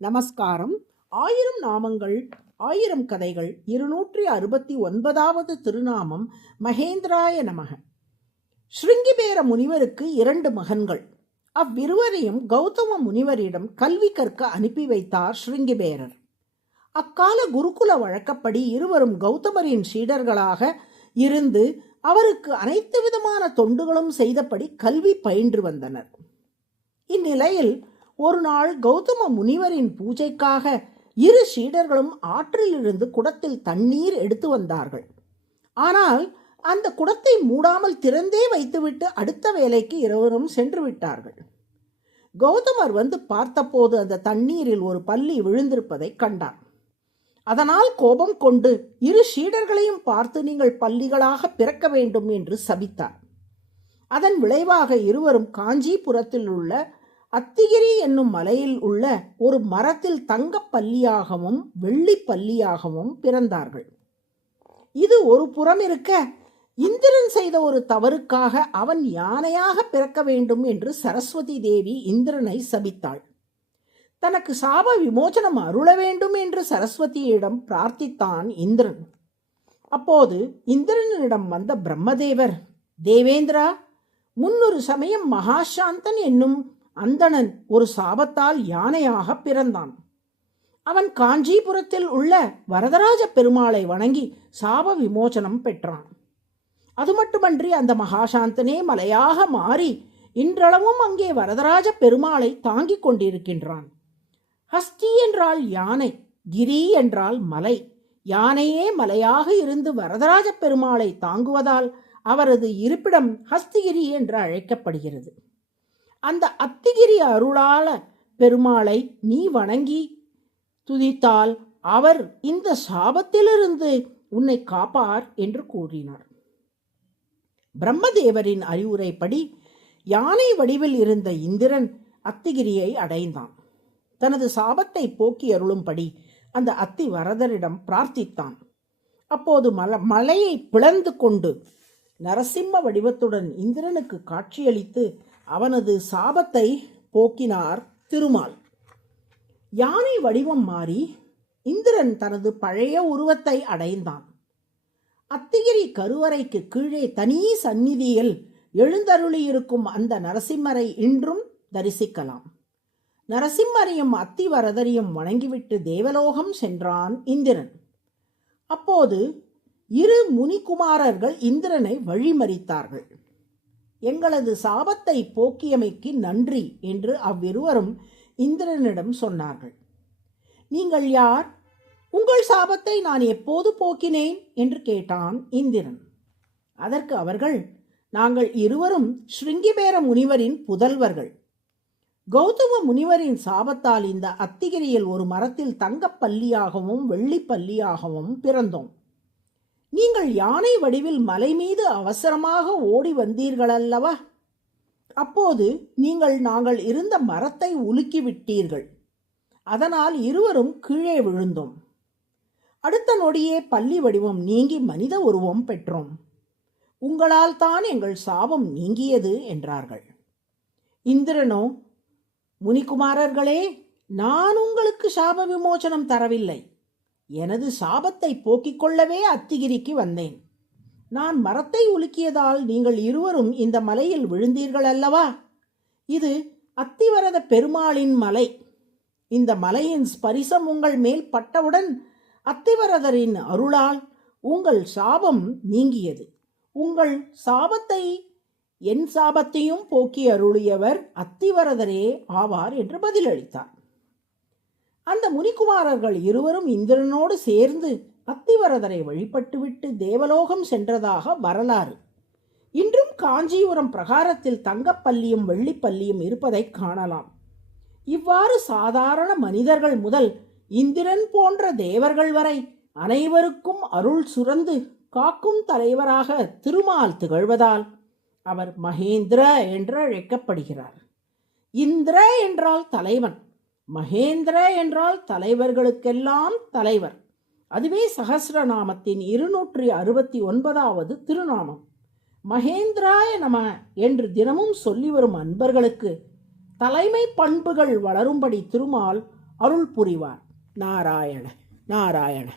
நமஸ்காரம். 1000 நாமங்கள் 1000 கதைகள் 269வது திருநாமம் மகேந்திராய நமக. ஸ்ருங்கிபேர முனிவருக்கு 2 மகன்கள். அவ்விருவரையும் கௌதம முனிவரிடம் கல்வி கற்க அனுப்பி வைத்தார் ஸ்ருங்கிபேரர். அக்கால குருகுல வழக்கப்படி இருவரும் கௌதமரின் சீடர்களாக இருந்து அவருக்கு அனைத்து விதமான தொண்டுகளும் செய்தபடி கல்வி பயின்று வந்தனர். இந்நிலையில் ஒரு நாள் கௌதம முனிவரின் பூஜைக்காக 2 சீடர்களும் ஆற்றிலிருந்து குடத்தில் தண்ணீர் எடுத்து வந்தார்கள். ஆனால் அந்த குடத்தை மூடாமல் திறந்தே வைத்துவிட்டு அடுத்த வேலைக்கு இருவரும் சென்று விட்டார்கள். கௌதமர் வந்து பார்த்தபோது அந்த தண்ணீரில் ஒரு பல்லி விழுந்திருப்பதை கண்டார். அதனால் கோபம் கொண்டு 2 சீடர்களையும் பார்த்து நீங்கள் பல்லிகளாக பிறக்க வேண்டும் என்று சபித்தார். அதன் விளைவாக இருவரும் காஞ்சிபுரத்தில் உள்ள அத்திகிரி என்னும் மலையில் உள்ள ஒரு மரத்தில் தங்கப் பல்லியாகவும் வெள்ளி பல்லியாகவும் பிறந்தார்கள். இது ஒரு புறம் இருக்க, இந்திரன் செய்த ஒரு தவறுக்காக அவன் யானையாக பிறக்க வேண்டும் என்று சரஸ்வதி தேவி இந்திரனை சபித்தாள். தனக்கு சாப விமோசனம் அருள வேண்டும் என்று சரஸ்வதியிடம் பிரார்த்தித்தான் இந்திரன். அப்போது இந்திரனிடம் வந்த பிரம்மதேவர், தேவேந்திரா, முன்னொரு சமயம் மகாசாந்தன் என்னும் அந்தணன் ஒரு சாபத்தால் யானையாக பிறந்தான். அவன் காஞ்சிபுரத்தில் உள்ள வரதராஜ பெருமாளை வணங்கி சாப விமோசனம் பெற்றான். அது மட்டுமன்றி அந்த மகாசாந்தனே மலையாக மாறி இன்றளவும் அங்கே வரதராஜ பெருமாளை தாங்கிக் கொண்டிருக்கின்றான். ஹஸ்தி என்றால் யானை, கிரி என்றால் மலை. யானையே மலையாக இருந்து வரதராஜ பெருமாளை தாங்குவதால் அவரது இருப்பிடம் ஹஸ்திகிரி என்று அழைக்கப்படுகிறது. அந்த அத்திகிரி அருளாள பெருமாளை நீ வணங்கி துதித்தால் அவர் இந்த சாபத்திலிருந்து உன்னை காப்பார் என்று கூறினார். பிரம்மதேவரின் அறிவுரைப்படி யானை வடிவில் இருந்த இந்திரன் அத்திகிரியை அடைந்தான். தனது சாபத்தை போக்கி அருளும்படி அந்த அத்தி வரதரிடம் பிரார்த்தித்தான். அப்போது மலையை பிளந்து கொண்டு நரசிம்ம வடிவத்துடன் இந்திரனுக்கு காட்சியளித்து அவனது சாபத்தை போக்கினார் திருமால். யானை வடிவம் மாறி இந்திரன் தனது பழைய உருவத்தை அடைந்தான். அத்திகிரி கருவறைக்கு கீழே தனி சந்நிதியில் எழுந்தருளியிருக்கும் அந்த நரசிம்மரை இன்றும் தரிசிக்கலாம். நரசிம்மரையும் அத்திவரதரையும் வணங்கிவிட்டு தேவலோகம் சென்றான் இந்திரன். அப்போது 2 முனிகுமாரர்கள் இந்திரனை வழிமறித்தார்கள். எங்களது சாபத்தை போக்கியமைக்கு நன்றி என்று அவ்விருவரும் இந்திரனிடம் சொன்னார்கள். நீங்கள் யார்? உங்கள் சாபத்தை நான் எப்போது போக்கினேன் என்று கேட்டான் இந்திரன். அதற்கு அவர்கள், நாங்கள் இருவரும் ஸ்ருங்கிபேர முனிவரின் புதல்வர்கள். கௌதம முனிவரின் சாபத்தால் இந்த அத்திகிரியில் ஒரு மரத்தில் தங்கப் பல்லியாகவும் வெள்ளி பல்லியாகவும் பிறந்தோம். நீங்கள் யானை வடிவில் மலை மீது அவசரமாக ஓடி வந்தீர்களல்லவா? அப்போது நீங்கள் நாங்கள் இருந்த மரத்தை உலுக்கி விட்டீர்கள். அதனால் இருவரும் கீழே விழுந்தோம். அடுத்த நொடியே பல்லி வடிவம் நீங்கி மனித உருவம் பெற்றோம். உங்களால் தான் எங்கள் சாபம் நீங்கியது என்றார்கள். இந்திரனோ, முனிகுமாரர்களே, நான் உங்களுக்கு சாப விமோசனம் தரவில்லை. எனது சாபத்தை போக்கிக் கொள்ளவே அத்திகிரிக்கு வந்தேன். நான் மரத்தை உலுக்கியதால் நீங்கள் இருவரும் இந்த மலையில் விழுந்தீர்கள் அல்லவா? இது அத்திவரத பெருமாளின் மலை. இந்த மலையின் ஸ்பரிசம் உங்கள் மேல் பட்டவுடன் அத்திவரதரின் அருளால் உங்கள் சாபம் நீங்கியது. உங்கள் சாபத்தை என் சாபத்தையும் போக்கி அருளியவர் அத்திவரதரே ஆவார் என்று பதிலளித்தார். அந்த முனிகுமாரர்கள் இருவரும் இந்திரனோடு சேர்ந்து அத்திவரதரை வழிபட்டுவிட்டு தேவலோகம் சென்றதாக வரலாறு. இன்றும் காஞ்சிபுரம் பிரகாரத்தில் தங்கப்பல்லியும் வெள்ளிப்பல்லியும் இருப்பதை காணலாம். இவ்வாறு சாதாரண மனிதர்கள் முதல் இந்திரன் போன்ற தேவர்கள் வரை அனைவருக்கும் அருள் சுரந்து காக்கும் தலைவராக திருமால் திகழ்வதால் அவர் மகேந்திர என்று அழைக்கப்படுகிறார். இந்திர என்றால் தலைவன், மகேந்திர என்றால் தலைவர்களுக்கெல்லாம் தலைவர். அதுவே சகஸ்ரநாமத்தின் 269வது திருநாமம். மகேந்திராய நம என்று தினமும் சொல்லி வரும் அன்பர்களுக்கு தலைமை பண்புகள் வளரும்படி திருமால் அருள் புரிவார். நாராயண நாராயண.